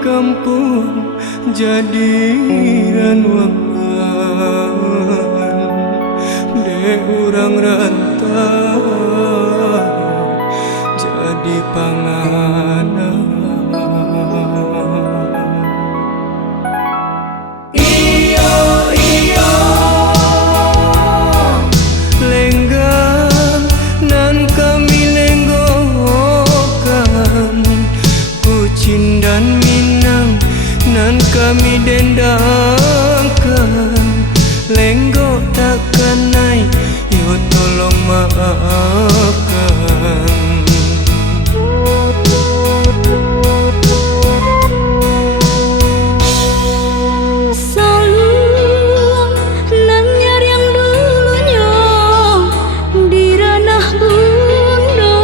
kampung jadi ranuangan de urang rantau jadi panganan. Dan Minang nan kami dendangkan lenggo takkan naik yo tolong maafkan. Salam nan nyar yang dulunya di ranah bunda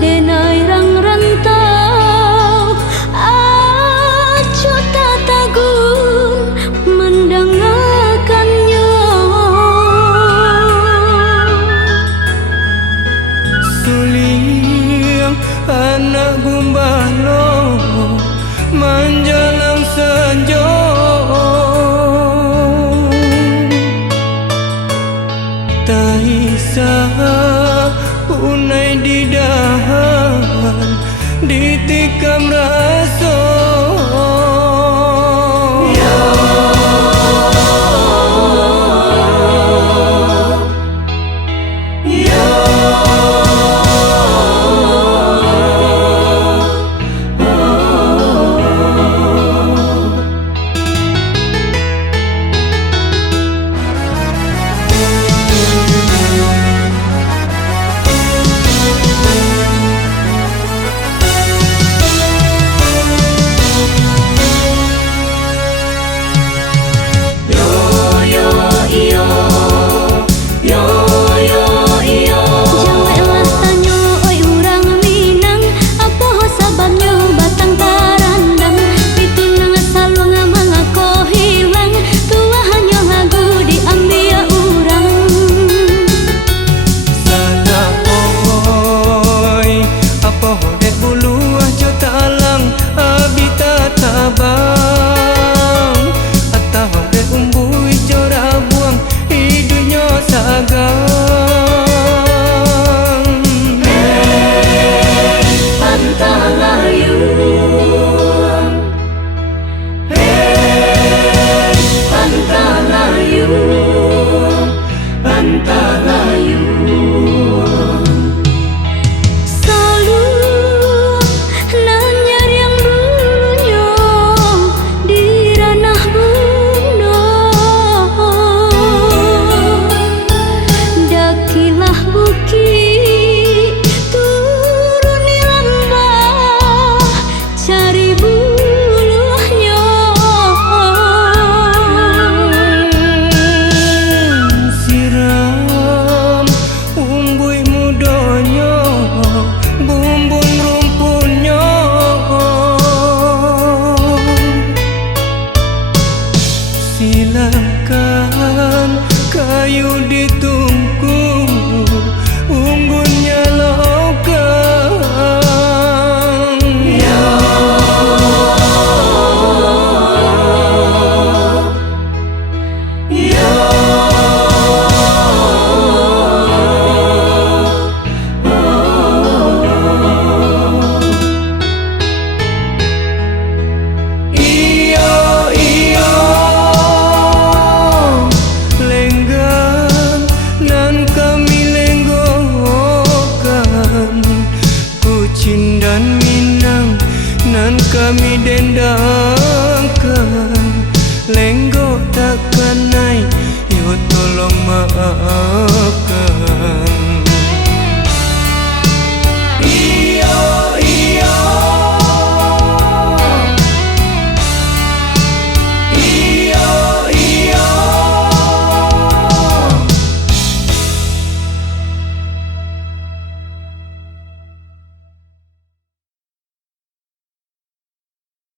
denai rang rantau acu tatagun mendengarkannya. Suliang anak gumbalo menjalang senja taisa punai di dahan ditikam rasa. Silakan kayu ditungku unggunnya lokang. Ya Ya dan Minang nan kami dendangkan lenggo takkan naik yo tolong maaf.